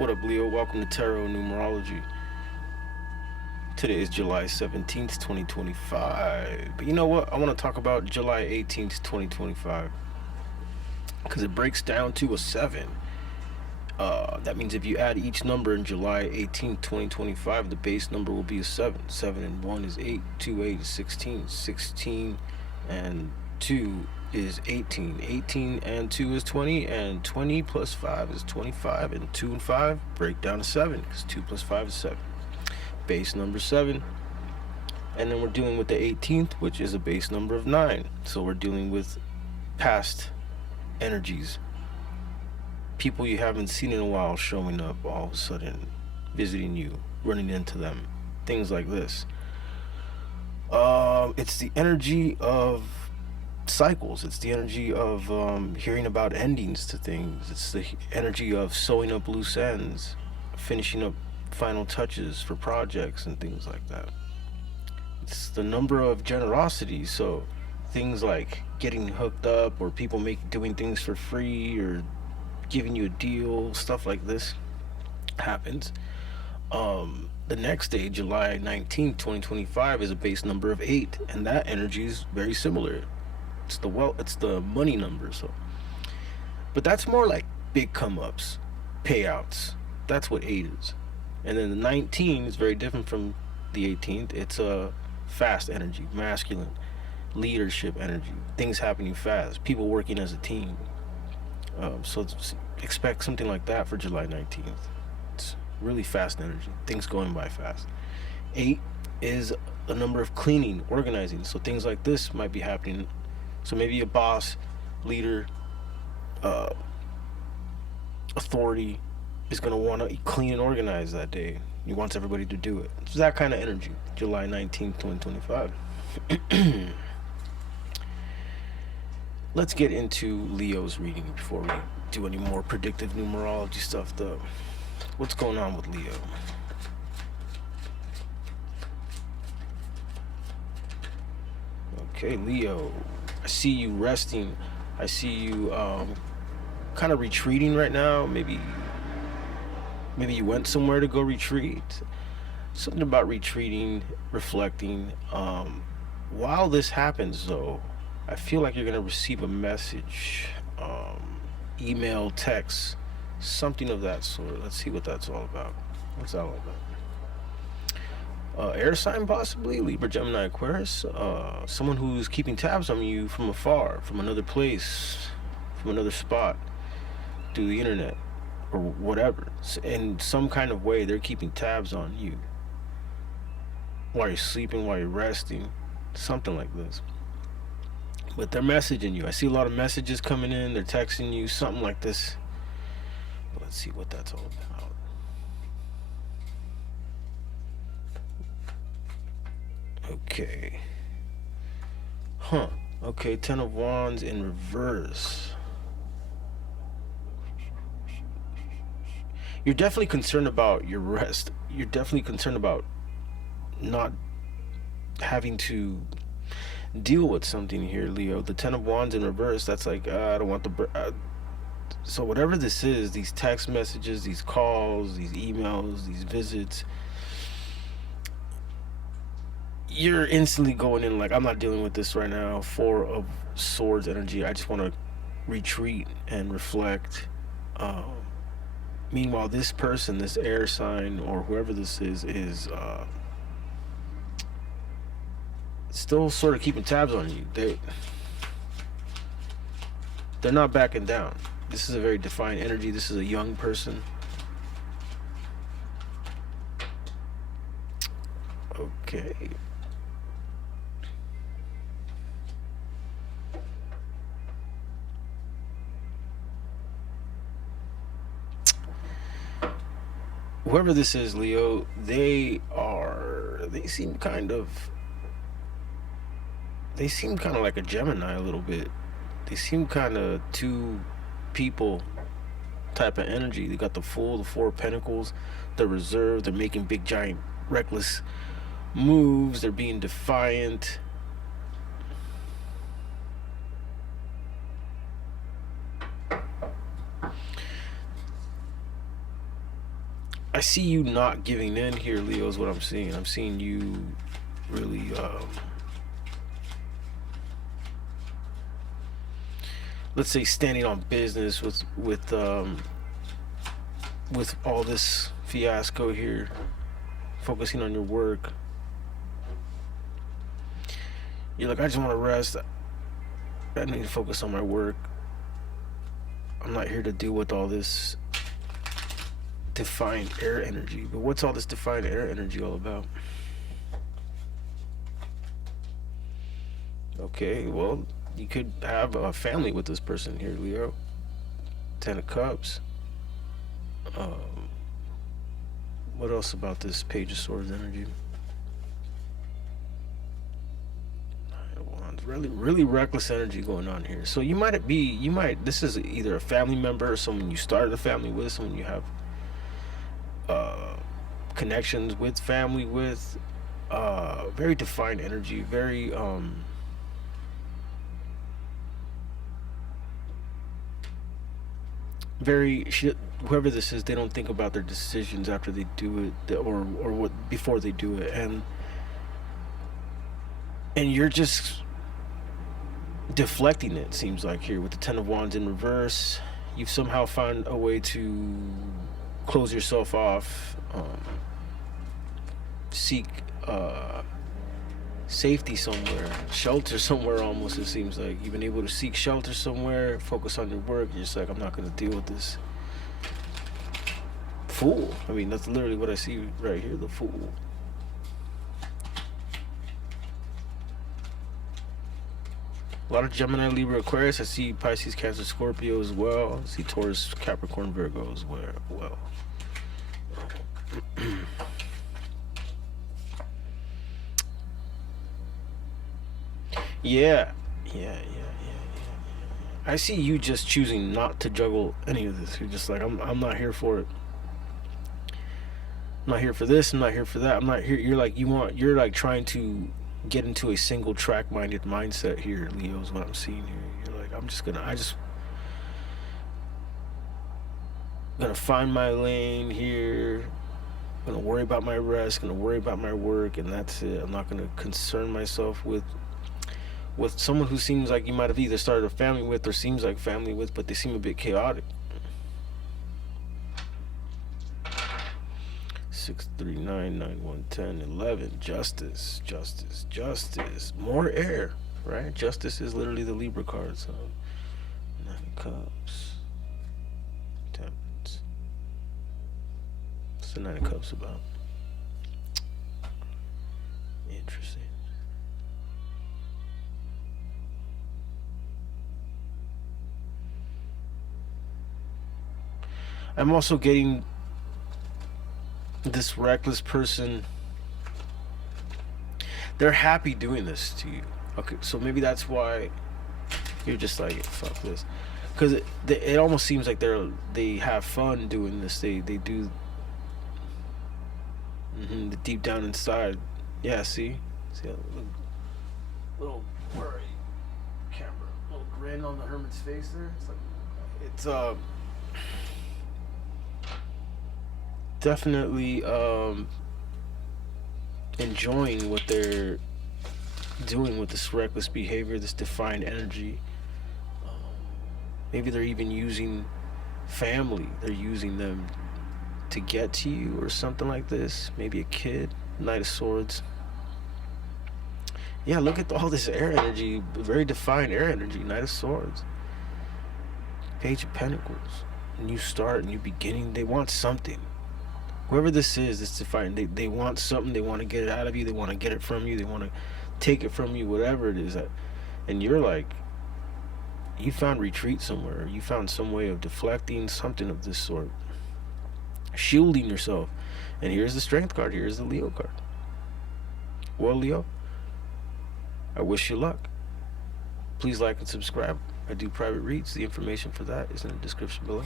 What up, Leo? Welcome to Tarot Numerology. Today is July 17th, 2025. But you know what? I want to talk about July 18th, 2025. Because it breaks down to a 7. That means if you add each number in July 18th, 2025, the base number will be a 7. 7 and 1 is 8. 2, 8 is 16. 16 and 2 is 18. 18 and 2 is 20. And 20 plus 5 is 25. And 2 and 5 break down to 7. Because 2 plus 5 is 7. Base number 7. And then we're dealing with the 18th, which is a base number of 9. So we're dealing with past energies. People you haven't seen in a while showing up all of a sudden, visiting you, running into them, things like this. It's the energy of cycles. It's the energy of hearing about endings to things. It's the energy of sewing up loose ends, finishing up final touches for projects and things like that. It's the number of generosity. So things like getting hooked up, or people doing things for free, or giving you a deal, stuff like this happens. The next day, July 19th, 2025, is a base number of 8, and that energy is very similar. It's the money number. So, but that's more like big come-ups, payouts. That's what 8 is. And then the 19 is very different from the 18th. It's a fast energy, masculine, leadership energy, things happening fast, people working as a team. So expect something like that for July 19th. It's really fast energy, things going by fast. 8 is a number of cleaning, organizing. So things like this might be happening. So maybe a boss, leader, authority is going to want to clean and organize that day. He wants everybody to do it. It's that kind of energy, July 19th, 2025. Let's get into Leo's reading before we do any more predictive numerology stuff, though. What's going on with Leo? Okay, Leo, I see you resting. I see you kind of retreating right now. Maybe you went somewhere to go retreat. Something about retreating, reflecting. While this happens, though, I feel like you're going to receive a message, email, text, something of that sort. Let's see what that's all about. What's that all about? Air sign, possibly, Libra, Gemini, Aquarius. Someone who's keeping tabs on you from afar, from another place, from another spot, through the internet, or whatever. In some kind of way, they're keeping tabs on you. While you're sleeping, while you're resting, something like this. But they're messaging you. I see a lot of messages coming in. They're texting you, something like this. But let's see what that's all about. Okay. Okay, 10 of Wands in reverse. You're definitely concerned about your rest. You're definitely concerned about not having to deal with something here, Leo. The 10 of Wands in reverse, that's like, I don't want the... so whatever this is, these text messages, these calls, these emails, these visits, you're instantly going in like, I'm not dealing with this right now. 4 of Swords energy. I just want to retreat and reflect. Meanwhile, this person, this air sign, or whoever this is still sort of keeping tabs on you. They're not backing down. This is a very defined energy. This is a young person. Okay. Whoever this is, Leo, they seem kind of like a Gemini a little bit. They seem kind of two people type of energy. They got the Fool, the 4 of Pentacles, they're reserved, they're making big, giant, reckless moves, they're being defiant. I see you not giving in here, Leo, is what I'm seeing. I'm seeing you really, let's say, standing on business with all this fiasco here, focusing on your work. You're like, I just want to rest. I need to focus on my work. I'm not here to deal with all this defined air energy. But what's all this defined air energy all about? Okay, well, you could have a family with this person here, Leo. 10 of Cups. What else about this Page of Swords energy? Really reckless energy going on here. So this is either a family member or someone you started a family with, someone you have connections with, family with. Very defined energy, very whoever this is, they don't think about their decisions after they do it, or what before they do it, and you're just deflecting it. Seems like here with the 10 of Wands in reverse, you've somehow found a way to close yourself off, seek safety somewhere, shelter somewhere. Almost, it seems like you've been able to seek shelter somewhere, focus on your work. You're just like, I'm not going to deal with this Fool. I mean, that's literally what I see right here, the Fool. A lot of Gemini, Libra, Aquarius. I see Pisces, Cancer, Scorpio as well. I see Taurus, Capricorn, Virgo as well. Yeah. I see you just choosing not to juggle any of this. You're just like, I'm not here for it. I'm not here for this. I'm not here for that. I'm not here. You're like trying to get into a single track minded mindset here, Leo, is what I'm seeing here. You're like, I'm just gonna find my lane here. I'm gonna worry about my rest, gonna worry about my work, and that's it. I'm not gonna concern myself with someone who seems like you might have either started a family with or seems like family with, but they seem a bit chaotic. 6, 3, 9, 9, 1, 10, 11. Justice. More air, right? Justice is literally the Libra card. So 9 of Cups. Temperance. What's the 9 of Cups about? Interesting. I'm also getting this reckless person. They're happy doing this to you. Okay, so maybe that's why you're just like, fuck this, because it almost seems like they have fun doing this. They do. The deep down inside, yeah. See a little worry, camera, little grin on the hermit's face there. It's definitely enjoying what they're doing with this reckless behavior, this defined energy. Maybe they're even using family. They're using them to get to you or something like this. Maybe a kid. Knight of Swords. Yeah, look at all this air energy. Very defined air energy. Knight of Swords. Page of Pentacles. New start, new beginning. They want something. Whoever this is, it's defined. They want something. They want to get it out of you. They want to get it from you. They want to take it from you, whatever it is. And you're like, you found retreat somewhere. You found some way of deflecting, something of this sort. Shielding yourself. And here's the Strength card. Here's the Leo card. Well, Leo, I wish you luck. Please like and subscribe. I do private reads. The information for that is in the description below.